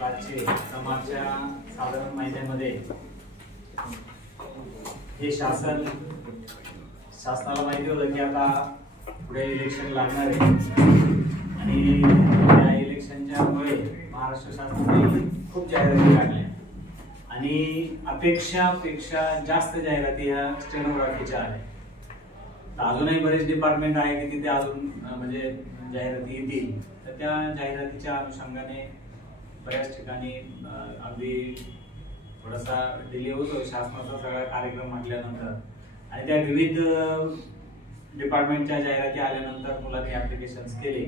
क्लासचे समाजच्या साधारण महिन्यामध्ये हे शासनाला माहिती होतं की आता पुढे इलेक्शन लागणार आहे आणि या इलेक्शनच्या मुळे महाराष्ट्र शासनाने खूप जाहिराती काढल्या आणि अपेक्षापेक्षा जास्त जाहिराती ह्या स्टेनोग्राफीच्या आल्या. अजूनही बरेच डिपार्टमेंट आहे की तिथे अजून म्हणजे जाहिराती येतील, तर त्या जाहिरातीच्या अनुषंगाने बऱ्याच ठिकाणी अगदी थोडासा डिले होतो शासनाचा सगळा कार्यक्रम म्हटल्यानंतर. आणि त्या विविध डिपार्टमेंटच्या जाहिराती आल्यानंतर मुलांनी ऍप्लिकेशन्स केले.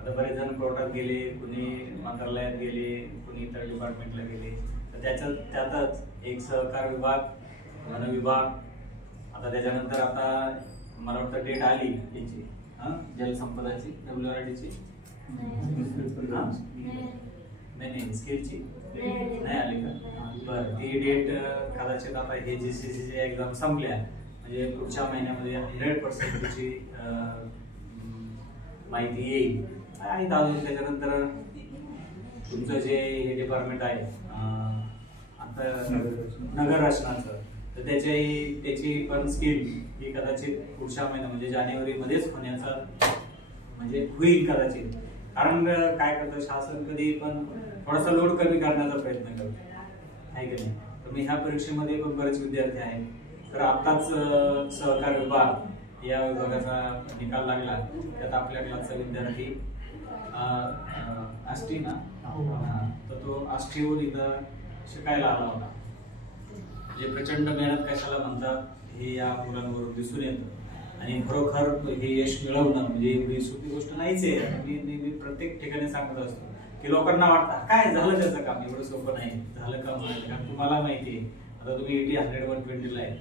आता बरेच जण कोर्टात गेले, कुणी मंत्रालयात गेले, कुणी इतर डिपार्टमेंटला गेले. तर त्यातच एक सहकार विभाग, वन विभाग, आता त्याच्यानंतर आता मला वाटतं डेट आली त्याची जलसंपदाची WRDची नाही स्किलची नाही आली का? बरं, ती डेट कदाचित आता हे GCC एक्झाम संपल्या म्हणजे पुढच्या महिन्यामध्ये 100% त्याची माहिती येईल. आणि अजून त्याच्यानंतर तुमचं जे हे डिपार्टमेंट आहे आता नगर रचनाचं, तर त्याची पण स्कीम ही कदाचित पुढच्या महिन्यात म्हणजे जानेवारी मध्येच होण्याचा म्हणजे होईल कदाचित. कारण काय करतं शासन कधी पण थोडासा लोड कमी करण्याचा प्रयत्न करतो आहे की नाही. तर मी ह्या परीक्षेमध्ये पण बरेच विद्यार्थी आहेत. तर आताच सहकार विभाग या विभागाचा निकाल लागला, त्यात आपल्या क्लासचा विद्यार्थी आष्टी ना, तर तो आष्टीहून इथं शिकायला आला होता. म्हणजे प्रचंड मेहनत कशाला म्हणतात हे या मुलांवरून दिसून येतं. आणि खरोखर हे यश मिळवणं म्हणजे एवढी सोपी गोष्ट नाहीच आहे. मी प्रत्येक ठिकाणी सांगत असतो की लोकांना वाटतं काय झालं त्याचं काम, एवढं सोपं नाही झालं का म्हणायचं. कारण तुम्हाला माहिती आहे आता तुम्ही 80-100-120 ला आहे,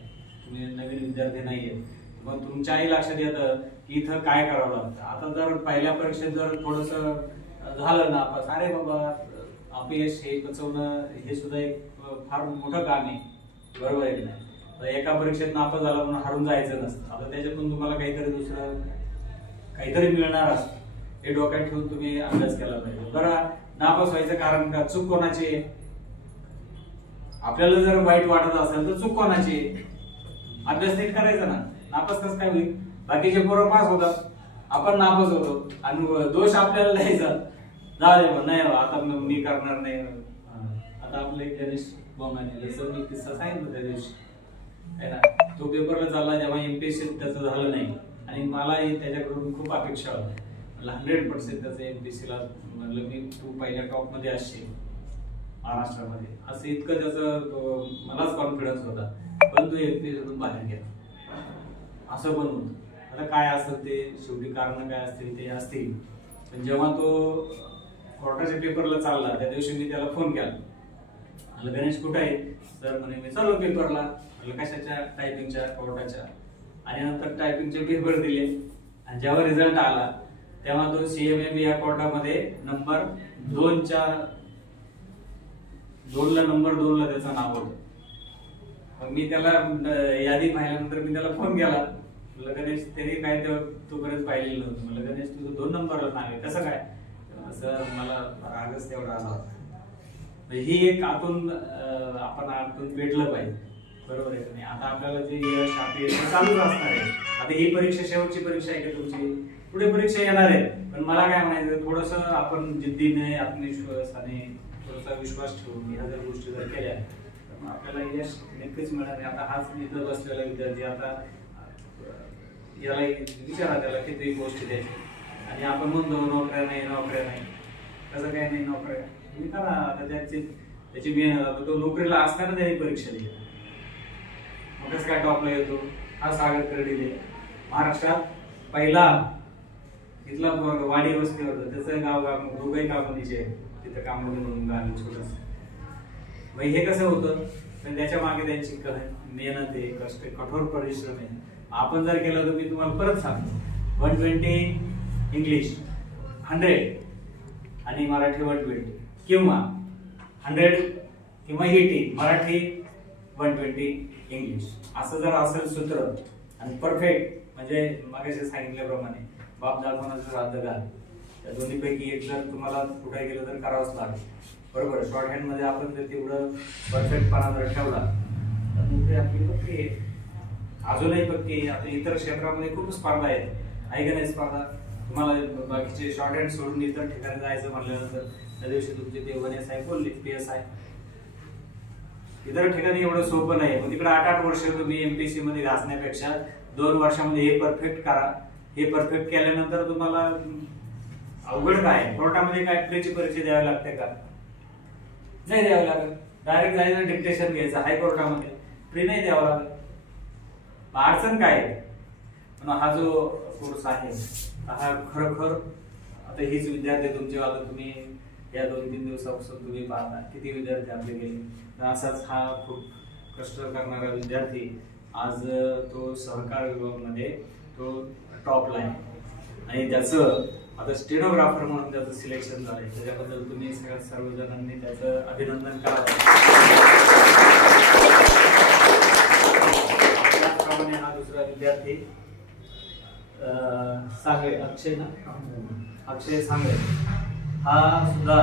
तुम्ही नवीन विद्यार्थी नाहीये, मग तुमच्याही लक्षात येतं की इथं काय करावं लागतं. आता जर पहिल्या परीक्षेत जर थोडस झालं ना नापास, अरे बाबा अपयश हे पचवणं हे सुद्धा एक फार मोठं काम आहे, बरोबर आहे की नाही. एका परीक्षेत नापास झाला म्हणून हारून जायचं नसतं. आता त्याच्यातून तुम्हाला काहीतरी दुसरं काहीतरी मिळणार असतं, हे डोक्यात ठेवून तुम्ही अभ्यास केला पाहिजे. बरं, नापास व्हायचं कारण का, चूक कोणाची आहे? आपल्याला जर वाईट वाटत असेल तर चूक कोणाची आहे? अभ्यास नीट करायचा ना. नापास कसं काय होईल? बाकीचे पोरं पास होतात, आपण नापास होतो आणि दोष आपल्याला द्यायचा, जाऊ नाही आता मी करणार नाही. आता आपले गणेश बोंगाने जसं मी किस्सा सांगितलं त्या दिवशी आहे ना, तो पेपरला चालला जेव्हा MPSC त्याचं झालं नाही आणि मला त्याच्याकडून खूप अपेक्षा होती. मला 100% त्याचं MPSC ला म्हणलं मी तू पहिल्या टॉप मध्ये असशील महाराष्ट्रामध्ये, असं इतकं त्याचं मलाच कॉन्फिडन्स होता. पण तो MPSC बाहेर गेला, असं पण होतं. आता काय असेल ते शेवटी कारण काय असतील ते असतील. पण जेव्हा तो कोर्टाच्या पेपरला चालला त्या दिवशी मी त्याला फोन केला, म्हणलं गणेश कुठे आहे? सर म्हणे मी चाललो पेपरला. म्हणलं कशाच्या? टायपिंगच्या, कोर्टाच्या. आणि नंतर टायपिंगचे पेपर दिले आणि जेव्हा रिझल्ट आला तेव्हा तो CMA या कोर्टामध्ये नंबर 2ला नंबर 2ला त्याचं नाव होतं. मग मी त्याला यादी पाहिल्यानंतर मी त्याला फोन केला, म्हणलं गणेश तरी काय तोपर्यंत पाहिलेलं नव्हतं. म्हणलं गणेश तुझं 2 नंबरला नाव आहे, कसं काय? असं मला रागच तेवढा आला होता. ही एक आतून आपण आतून भेटलं पाहिजे, बरोबर आहे की नाही. आता आपल्याला जे यश अपयश चालूच असणार आहे. आता ही परीक्षा शेवटची परीक्षा आहे का तुमची? पुढे परीक्षा येणार आहे. पण मला काय म्हणायचं, थोडस आपण जिद्दीने आत्मविश्वासाने थोडासा विश्वास ठेवून ह्या जर गोष्टी जर केल्या तर आपल्याला यश नक्कीच मिळणार आहे. आता हाच इथं बसलेला विद्यार्थी, आता याला विचारा त्याला किती गोष्टी द्यायची आणि आपण म्हणतो नोकऱ्या नाही नोकऱ्या नाही, कसं काय नाही नोकऱ्या तुम्ही करा. आता त्याची मेहनत, आता तो नोकरीला असताना त्याने परीक्षा दिली, मग कसं काय टॉपला येतो? हा सागर कर्डिले महाराष्ट्रात पहिला इथला वाडी वस्तीवर होता, त्याचं गाव दोघंही कामणीचे तिथं कामवडी म्हणून गाव छोटस. मग हे कसं होतं? पण त्याच्या मागे त्यांची मेहनत आहे, कष्ट, कठोर परिश्रम आहे. आपण जर केलं तर मी तुम्हाला परत सांगतो 120 इंग्लिश 100 आणि मराठी 120 किंवा 100 किंवा 80 मराठी 120 इंग्लिश, असं जर असेल सूत्र आणि परफेक्ट म्हणजे मागाशी सांगितल्याप्रमाणे बाप दाखवण्याचं श्राद्ध घाल, त्या दोन्हीपैकी एक जर तुम्हाला कुठे गेलं तर करावंच लागेल. बरोबर. शॉर्ट हँड मध्ये आपण जर तेवढं परफेक्टपणा जर ठेवला तर नोकरी आपली पक्की आहे. अजूनही पक्की आहे. आता इतर क्षेत्रामध्ये खूप स्पर्धा आहेत, आहे का नाही स्पर्धा? तुम्हाला बाकीचे शॉर्ट हँड सोडून इतर ठिकाणी जायचं म्हटल्यानंतर त्या दिवशी तुमचे ते वने साहेब बोलले PSI, इतर ठिकाणी एवढं सोपं नाही. मग तिकडे 8-8 वर्ष तुम्ही MPSC मध्ये घासण्यापेक्षा 2 वर्षामध्ये हे परफेक्ट करा. हे परफेक्ट केल्यानंतर तुम्हाला अवघड काय, कोर्टामध्ये काय प्रीची परीक्षा द्यावी लागते का? नाही द्यावी लागत. डायरेक्ट जायचं, डिक्टेशन घ्यायचं हायकोर्टामध्ये, प्री नाही द्यावं लागत. अडचण काय आहे? पण हा जो कोर्स आहे हा खरोखर आता हीच विद्यार्थी तुमचे, आता तुम्ही या 2-3 दिवसापासून तुम्ही पाहता किती विद्यार्थी आपले गेले. तर असाच हा खूप कष्ट करणारा विद्यार्थी आज तो सहकार विभागामध्ये तो टॉपला आहे आणि त्याचं आता स्टेनोग्राफर म्हणून त्याचं सिलेक्शन झालंय. त्याच्याबद्दल तुम्ही सर्वजणांनी त्याचं अभिनंदन करावं. त्याचप्रमाणे हा दुसरा विद्यार्थी सांगळे, अक्षय ना, अक्षय सांगळे, हा सुद्धा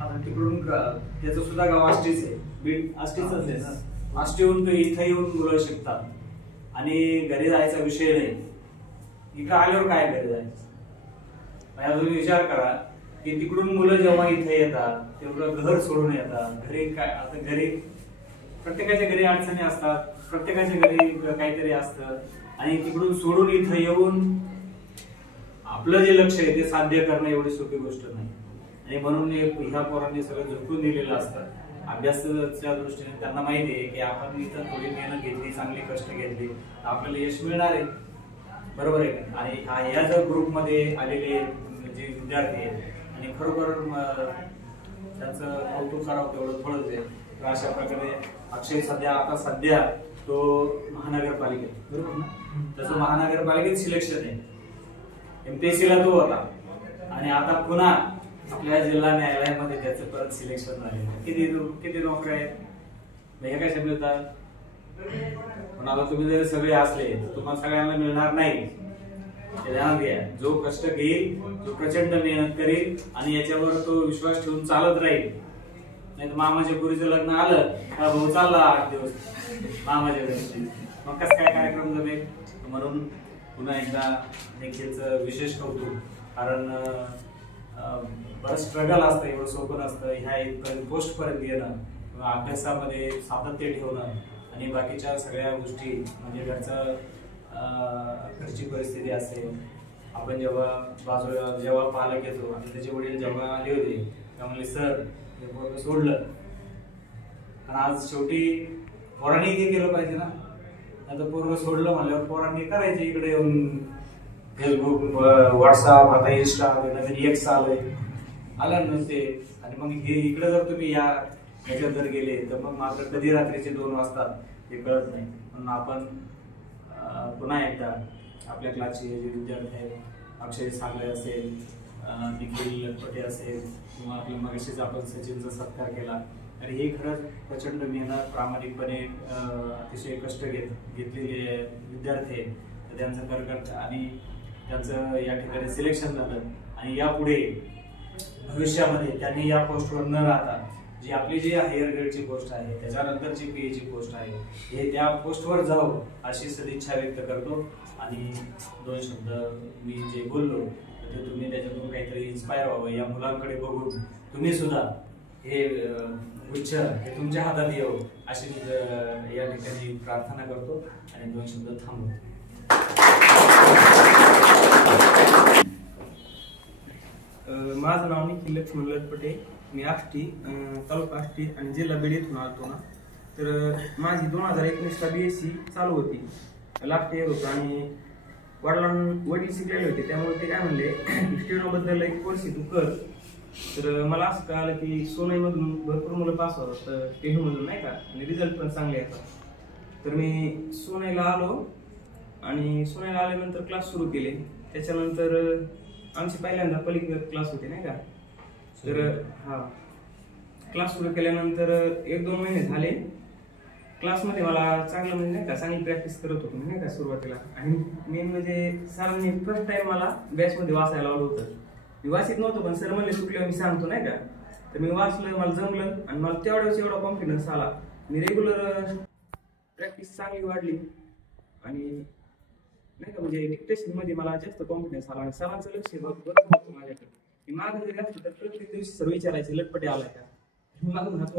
आता तिकडून त्याचं सुद्धा गाव आष्टीच आहे, बीड आष्टीच आहे ना. आष्टीहून इथं येऊन मुलं शिकतात आणि घरी जायचा विषय नाही. इकडे आल्यावर काय घरी जायचं? तुम्ही विचार करा की तिकडून मुलं जेव्हा इथे येतात तेवढं घर सोडून येतात. घरी काय, आता घरी प्रत्येकाच्या घरी अडचणी असतात, प्रत्येकाच्या घरी काहीतरी असतं आणि तिकडून सोडून इथं येऊन आपलं जे लक्ष आहे ते साध्य करणं एवढी सोपी गोष्ट नाही. आणि म्हणून ह्या पोरांनी सगळं झुकून दिलेलं असतं. अभ्यासाच्या दृष्टीने त्यांना माहिती आहे की आपण इथं थोडी मेहनत घेतली, चांगली कष्ट घेतली तर आपल्याला यश मिळणार आहे, बरोबर आहे. आणि या जर ग्रुपमध्ये आलेले जे विद्यार्थी आहेत आणि खरोखर त्यांचं कौतुक करावं तेवढं थोडंच आहे. तर अशा प्रकारे अक्षय सध्या तो महानगरपालिकेत, बरोबर ना, त्याचं महानगरपालिकेत सिलेक्शन आहे. MPSC ला तो होता आणि आता पुन्हा आपल्या जिल्हा न्यायालयामध्ये त्याचं परत सिलेक्शन झालेलं. किती नोकऱ्या आहेत, हे कशा मिळतात? पण आता तुम्ही जर सगळे असले तर तुम्हाला सगळ्यांना मिळणार नाही. ध्यानात घ्या, जो कष्ट घेईल, जो प्रचंड मेहनत करेल आणि याच्यावर तो विश्वास ठेवून चालत राहील. नाही तर मामाच्या पुरीचं लग्न आलं का भाऊ चालला 8 दिवस मामाच्या घरी, मग कसं काय कार्यक्रम जमेल? म्हणून पुन्हा एकदा निखिलचं विशेष कौतुक. कारण बरं स्ट्रगल असतं, एवढं सोपं नसतं. ह्या इथपर्यंत पोस्ट पर्यंत येणं, अभ्यासामध्ये सातत्य ठेवणं आणि बाकीच्या सगळ्या गोष्टी, म्हणजे घरची परिस्थिती असेल. आपण जेव्हा पालक येतो आणि त्याचे वडील जेव्हा आले होते तेव्हा म्हणले सर हे पोरगं सोडलं, आणि आज शेवटी पोरांनी हे केलं पाहिजे ना. आता पोरगं सोडलं म्हणल्यावर पोरांनी करायचे इकडे येऊन फेसबुक, व्हॉट्सअप, आता इंस्टा, नवीन X आलं नसते. आणि मग हे इकडे जर तुम्ही ह्याच्यात जर गेले तर मग मात्र कधी रात्रीचे 2 वाजतात हे कळत नाही. म्हणून आपण पुन्हा एकदा आपल्या क्लासचे जे विद्यार्थी आहेत, अक्षय सांगळे असेल, निखिल लटपटे असेल, किंवा आपल्या मगाशीच आपण सचिनचा सत्कार केला, तर हे खरंच प्रचंड मेहनत, प्रामाणिकपणे अतिशय कष्ट घेतलेले विद्यार्थी आहेत. तर त्यांचं करकट आणि त्यांचं या ठिकाणी सिलेक्शन झालं आणि यापुढे भविष्यामध्ये त्यांनी या पोस्टवर न राहता जी आपली जी हायर ग्रेडची पोस्ट आहे, त्याच्यानंतरची PA ची पोस्ट आहे, हे त्या पोस्टवर जावं अशी सदिच्छा व्यक्त करतो. आणि 2 शब्द मी जे बोललो ते तुम्ही त्याच्यातून काहीतरी इन्स्पायर व्हावं, या मुलांकडे बघून तुम्ही सुद्धा हे उच्च हे तुमच्या हातात येऊ अशी या ठिकाणी प्रार्थना करतो आणि 2 शब्द थांबवतो. माझं नाव निखिल लक्ष्मण लटपटे, मी आष्टी, तालुका आष्टी आणि जिल्हा बीड इथून आलतो ना. तर माझी 2019ला BSc चालू होती, लास्ट इयर होतं आणि वडील शिकलेले होते, त्यामुळे ते काय म्हणले स्टेनोबद्दल एक कोर्स तू कर. तर मला असं कळालं की सोनईमधून भरपूर मुलं पास होतात स्टेनोमधून, नाही का, आणि रिझल्ट पण चांगले येतात. तर मी सोनईला आलो आणि सोनईला आल्यानंतर क्लास सुरू केले. त्याच्यानंतर आमची पहिल्यांदा पलीकडे क्लास होते, नाही का. तर क्लास सुरू केल्यानंतर 1-2 महिने झाले क्लासमध्ये. मला चांगलं म्हणजे नाही का चांगली प्रॅक्टिस करत होतो नाही का सुरुवातीला. आणि मेन म्हणजे सरांनी फर्स्ट टाइम मला बॅचमध्ये वाचायला लावलं होतं. मी वाचित नव्हतो, पण सर म्हणले चुकलं मी सांगतो नाही का. तर मी वाचलं, मला जमलं आणि मला तेवढ्याच एवढा कॉन्फिडन्स आला. मी रेग्युलर प्रॅक्टिस चांगली वाढली आणि नाही का म्हणजे डिक्टेशन मध्ये मला जास्त कॉन्फिडन्स आला आणि सर्वांचं लक्ष भरपूर होतं माझ्याकडे. मी मागं जरी असतो तर प्रत्येक दिवशी सर विचारायचे लटपटे आलाय का, मागून हात